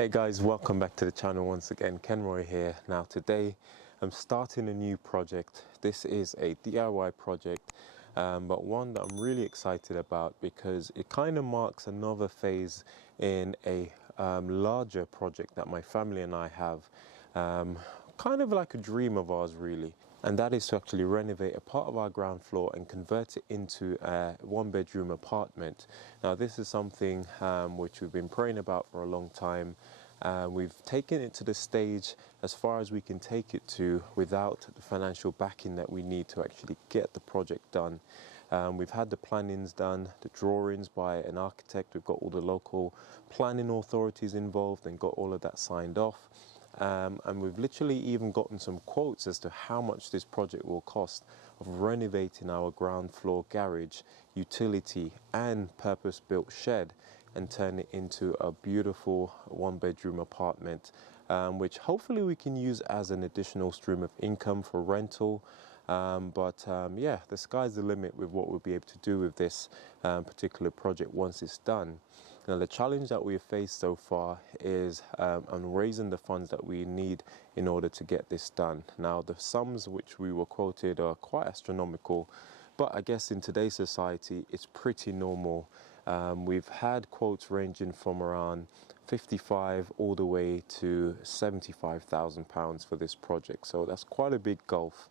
Hey guys, welcome back to the channel once again. Kenroy here. Now today I'm starting a new project. This is a DIY project, but one that I'm really excited about because it kind of marks another phase in a larger project that my family and I have. Kind of like a dream of ours really. And that is to actually renovate a part of our ground floor and convert it into a one-bedroom apartment. Now this is something which we've been praying about for a long time. We've taken it to the stage as far as we can take it to without the financial backing that we need to actually get the project done. We've had the plannings done, the drawings by an architect. We've got all the local planning authorities involved and got all of that signed off. And we've literally even gotten some quotes as to how much this project will cost of renovating our ground floor garage, utility and purpose-built shed and turn it into a beautiful one-bedroom apartment, which hopefully we can use as an additional stream of income for rental. Yeah, the sky's the limit with what we'll be able to do with this particular project once it's done. Now the challenge that we've faced so far is on raising the funds that we need in order to get this done. Now the sums which we were quoted are quite astronomical, but I guess in today's society it's pretty normal. We've had quotes ranging from around 55 all the way to £75,000 for this project, so that's quite a big gulf.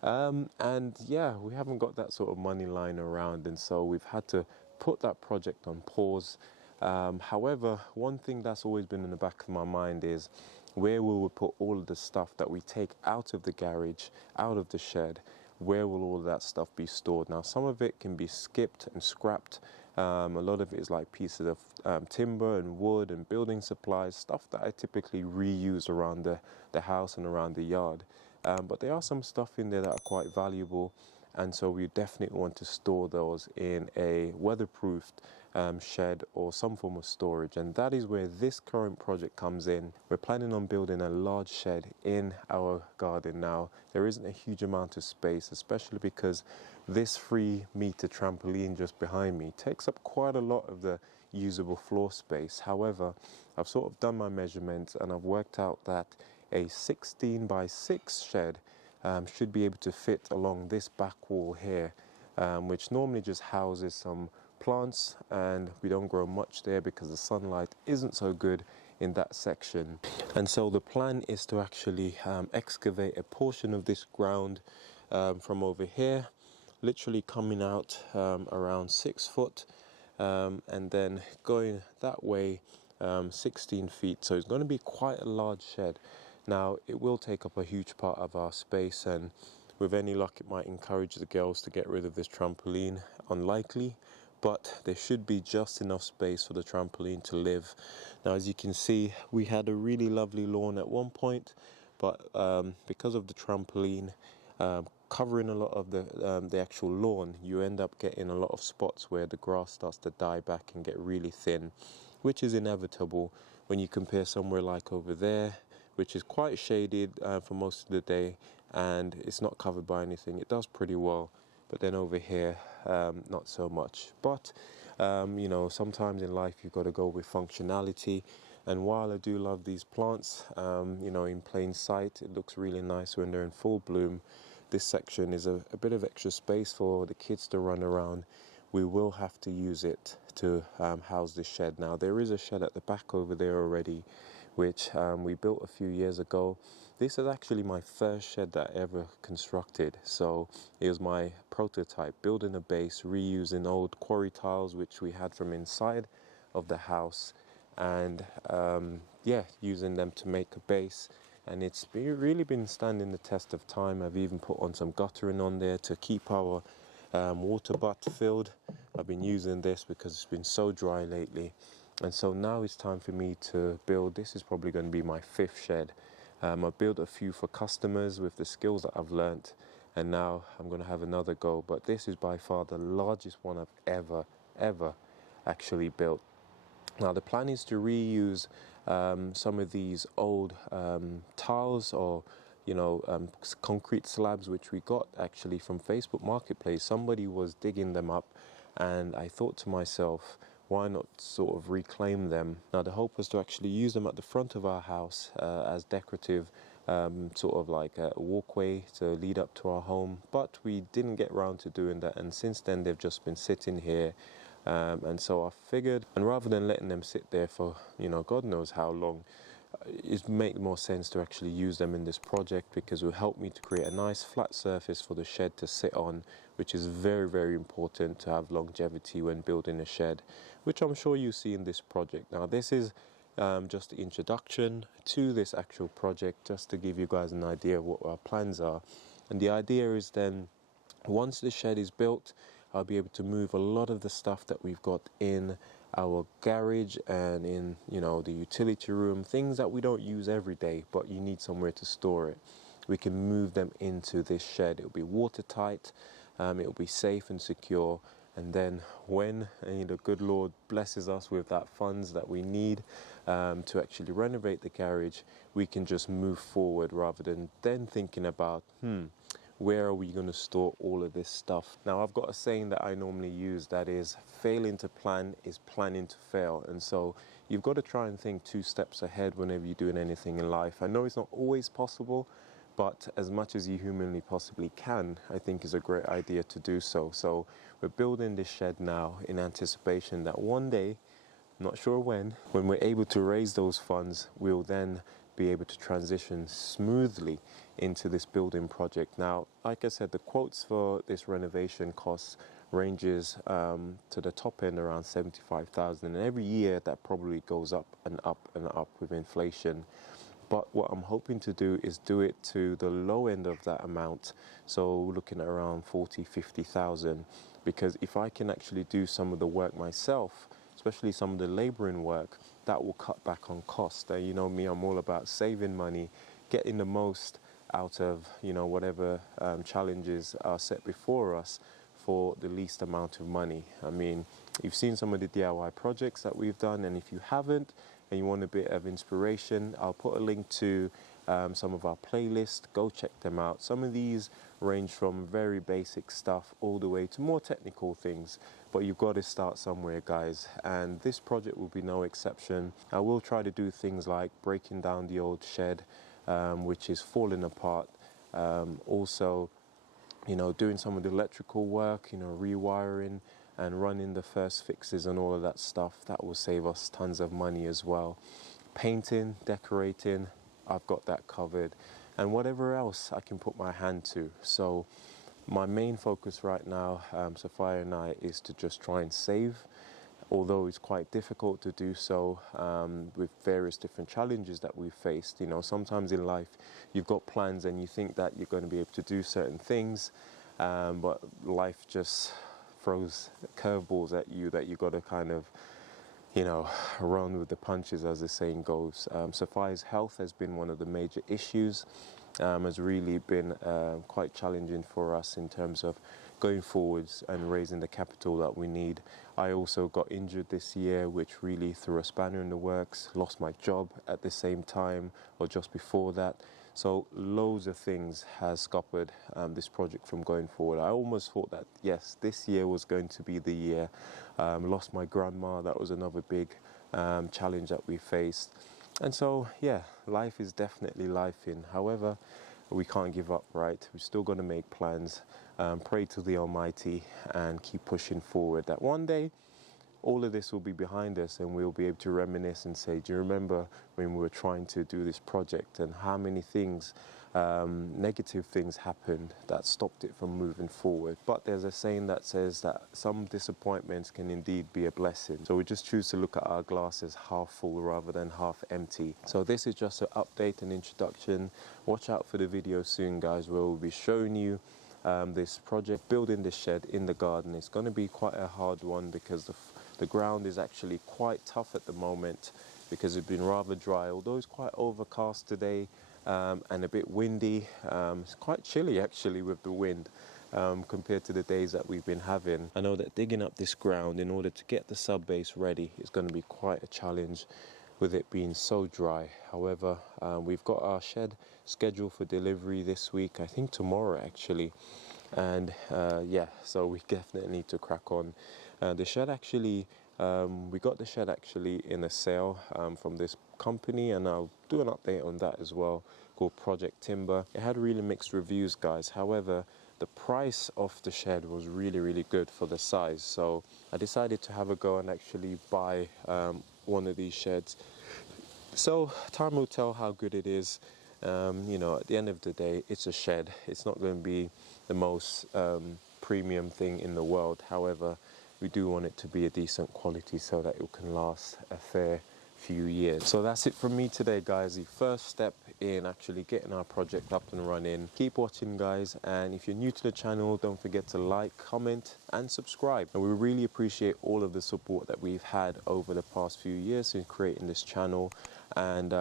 And yeah, we haven't got that sort of money lying around, and so we've had to put that project on pause. However, one thing that's always been in the back of my mind is where will we put all of the stuff that we take out of the garage, out of the shed? Where will all of that stuff be stored? Now some of it can be skipped and scrapped. A lot of it is like pieces of timber and wood and building supplies, stuff that I typically reuse around the house and around the yard. But there are some stuff in there that are quite valuable, and so we definitely want to store those in a weatherproofed shed or some form of storage, and that is where this current project comes in. We're planning on building a large shed in our garden. Now there isn't a huge amount of space, especially because this 3-meter trampoline just behind me takes up quite a lot of the usable floor space. However, I've sort of done my measurements and I've worked out that a 16 by 6 shed should be able to fit along this back wall here, which normally just houses some plants, and we don't grow much there because the sunlight isn't so good in that section. And so the plan is to actually excavate a portion of this ground from over here, literally coming out around 6 foot, and then going that way 16 feet. So it's going to be quite a large shed. Now it will take up a huge part of our space, and with any luck it might encourage the girls to get rid of this trampoline. Unlikely, but there should be just enough space for the trampoline to live. Now as you can see, we had a really lovely lawn at one point, but because of the trampoline covering a lot of the actual lawn, you end up getting a lot of spots where the grass starts to die back and get really thin, which is inevitable when you compare somewhere like over there, which is quite shaded for most of the day and it's not covered by anything. It does pretty well, but then over here not so much. But you know, sometimes in life you've got to go with functionality, and while I do love these plants, you know, in plain sight it looks really nice when they're in full bloom. This section is a bit of extra space for the kids to run around. We will have to use it to house this shed. Now there is a shed at the back over there already, which we built a few years ago. This is actually my first shed that I ever constructed, so it was my prototype, building a base, reusing old quarry tiles which we had from inside of the house, and yeah, using them to make a base. And it's really been standing the test of time. I've even put on some guttering on there to keep our water butt filled. I've been using this because it's been so dry lately, and so now it's time for me to build. This is probably going to be my 5th shed. I've built a few for customers with the skills that I've learnt, and now I'm going to have another go, but this is by far the largest one I've ever actually built. Now the plan is to reuse some of these old tiles, or you know, concrete slabs which we got actually from Facebook Marketplace. Somebody was digging them up, and I thought to myself, why not sort of reclaim them? Now the hope was to actually use them at the front of our house as decorative, sort of like a walkway to lead up to our home, but we didn't get around to doing that, and since then they've just been sitting here. And so I figured, and rather than letting them sit there for, God knows how long, it make more sense to actually use them in this project, because it will help me to create a nice flat surface for the shed to sit on, which is very, very important to have longevity when building a shed, which I'm sure you see in this project. Now this is just the introduction to this actual project, just to give you guys an idea of what our plans are. And the idea is then, once the shed is built, I'll be able to move a lot of the stuff that we've got in our garage and in, the utility room, things that we don't use every day, but you need somewhere to store it. We can move them into this shed. It'll be watertight, it'll be safe and secure. And then when the good Lord blesses us with that funds that we need to actually renovate the garage, we can just move forward rather than then thinking about, where are we going to store all of this stuff? Now, I've got a saying that I normally use that is, failing to plan is planning to fail. And so you've got to try and think 2 steps ahead whenever you're doing anything in life. I know it's not always possible, but as much as you humanly possibly can, I think is a great idea to do so. So we're building this shed now in anticipation that one day, not sure when we're able to raise those funds, we'll then be able to transition smoothly into this building project. Now, like I said, the quotes for this renovation costs ranges to the top end around 75,000, and every year that probably goes up and up and up with inflation. But what I'm hoping to do is do it to the low end of that amount, so looking at around 40, 50,000, because if I can actually do some of the work myself, especially some of the labouring work, that will cut back on cost. You know me, I'm all about saving money, getting the most out of whatever challenges are set before us for the least amount of money. I mean, you've seen some of the DIY projects that we've done, and if you haven't and you want a bit of inspiration, I'll put a link to some of our playlists. Go check them out. Some of these range from very basic stuff all the way to more technical things, but you've got to start somewhere, guys, and this project will be no exception. I will try to do things like breaking down the old shed, which is falling apart, also doing some of the electrical work, rewiring and running the first fixes and all of that stuff. That will save us tons of money as well. Painting, decorating, I've got that covered, and whatever else I can put my hand to. So my main focus right now, Sophia and I, is to just try and save, although it's quite difficult to do so with various different challenges that we've faced. Sometimes in life you've got plans and you think that you're going to be able to do certain things, but life just throws curveballs at you that you've got to kind of run with the punches, as the saying goes. Sophia's health has been one of the major issues, has really been quite challenging for us in terms of going forwards and raising the capital that we need. I also got injured this year, which really threw a spanner in the works, lost my job at the same time or just before that. So loads of things has scuppered this project from going forward. I almost thought that, yes, this year was going to be the year. Lost my grandma, that was another big challenge that we faced. And so, yeah, life is definitely life in. However, we can't give up, right? We're still going to make plans, pray to the Almighty and keep pushing forward. That one day, all of this will be behind us and we'll be able to reminisce and say, do you remember when we were trying to do this project and how many things, negative things happened that stopped it from moving forward? But there's a saying that says that some disappointments can indeed be a blessing. So we just choose to look at our glasses half full rather than half empty. So this is just an update and introduction. Watch out for the video soon, guys, where we'll be showing you this project, building this shed in the garden. It's going to be quite a hard one because the ground is actually quite tough at the moment because it's been rather dry, although it's quite overcast today and a bit windy. It's quite chilly actually with the wind compared to the days that we've been having. I know that digging up this ground in order to get the sub base ready is going to be quite a challenge with it being so dry. However, we've got our shed scheduled for delivery this week, I think tomorrow actually, and yeah, so we definitely need to crack on. The shed actually We got the shed actually in a sale from this company, and I'll do an update on that as well, called Project Timber. It had really mixed reviews, guys. However, the price of the shed was really good for the size, so I decided to have a go and actually buy one of these sheds. So time will tell how good it is. You know, at the end of the day, it's a shed. It's not going to be the most premium thing in the world. However, we do want it to be a decent quality so that it can last a fair few years. So that's it from me today, guys. The first step in actually getting our project up and running. Keep watching, guys, and if you're new to the channel, don't forget to like, comment and subscribe. And we really appreciate all of the support that we've had over the past few years in creating this channel. And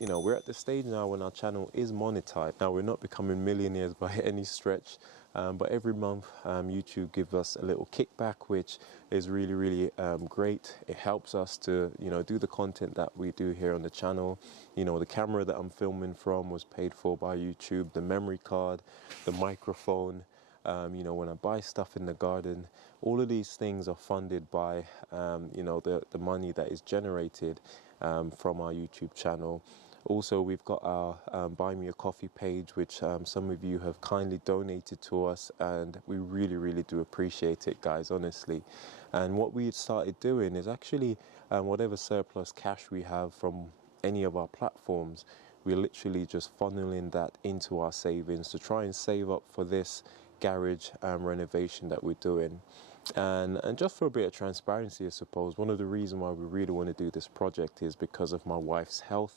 you know, we're at the stage now when our channel is monetized. Now, we're not becoming millionaires by any stretch, but every month YouTube gives us a little kickback, which is really great. It helps us to, you know, do the content that we do here on the channel. You know, the camera that I'm filming from was paid for by YouTube, the memory card, the microphone. You know, when I buy stuff in the garden, all of these things are funded by you know, the money that is generated from our YouTube channel. Also, we've got our Buy Me a Coffee page, which some of you have kindly donated to us, and we really do appreciate it, guys, honestly. And what we started doing is actually whatever surplus cash we have from any of our platforms, we're literally just funneling that into our savings to try and save up for this garage renovation that we're doing. And just for a bit of transparency, I suppose, one of the reasons why we really want to do this project is because of my wife's health.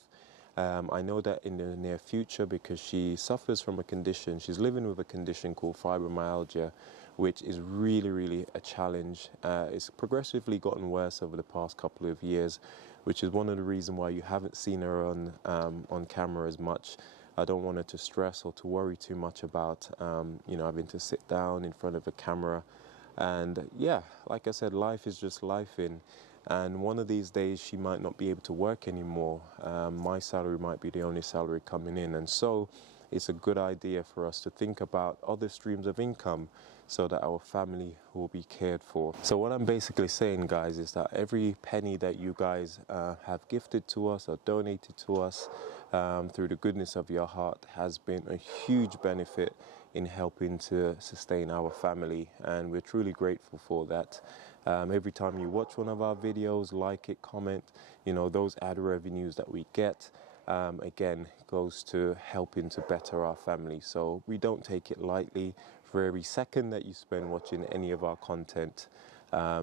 I know that in the near future, because she suffers from a condition, she's living with a condition called fibromyalgia, which is really a challenge. It's progressively gotten worse over the past couple of years, which is one of the reasons why you haven't seen her on camera as much. I don't want her to stress or to worry too much about you know, having to sit down in front of a camera. And yeah, like I said, life is just life in. And one of these days she might not be able to work anymore. My salary might be the only salary coming in, and so it's a good idea for us to think about other streams of income so that our family will be cared for. So what I'm basically saying, guys, is that every penny that you guys have gifted to us or donated to us through the goodness of your heart has been a huge benefit in helping to sustain our family, and we're truly grateful for that. Every time you watch one of our videos, like it, comment, you know, those ad revenues that we get, again, goes to helping to better our family. So we don't take it lightly. For every second that you spend watching any of our content,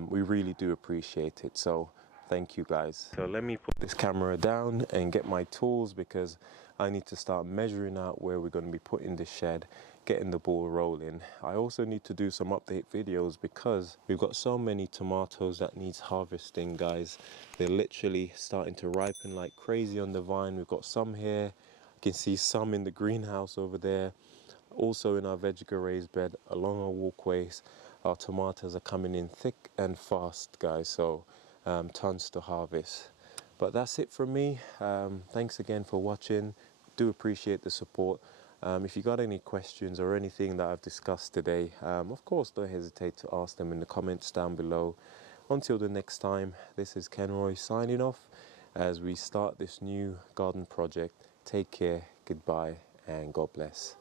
we really do appreciate it. So thank you, guys. So let me put this camera down and get my tools, because I need to start measuring out where we're going to be putting this shed, getting the ball rolling. I also need to do some update videos because we've got so many tomatoes that needs harvesting, guys. They're literally starting to ripen like crazy on the vine. We've got some here. You can see some in the greenhouse over there. Also in our vegetable raised bed along our walkways, our tomatoes are coming in thick and fast, guys. So tons to harvest. But that's it from me. Thanks again for watching. Do appreciate the support. If you got any questions or anything that I've discussed today, of course, don't hesitate to ask them in the comments down below. Until the next time, this is Kenroy signing off as we start this new garden project. Take care, goodbye, and God bless.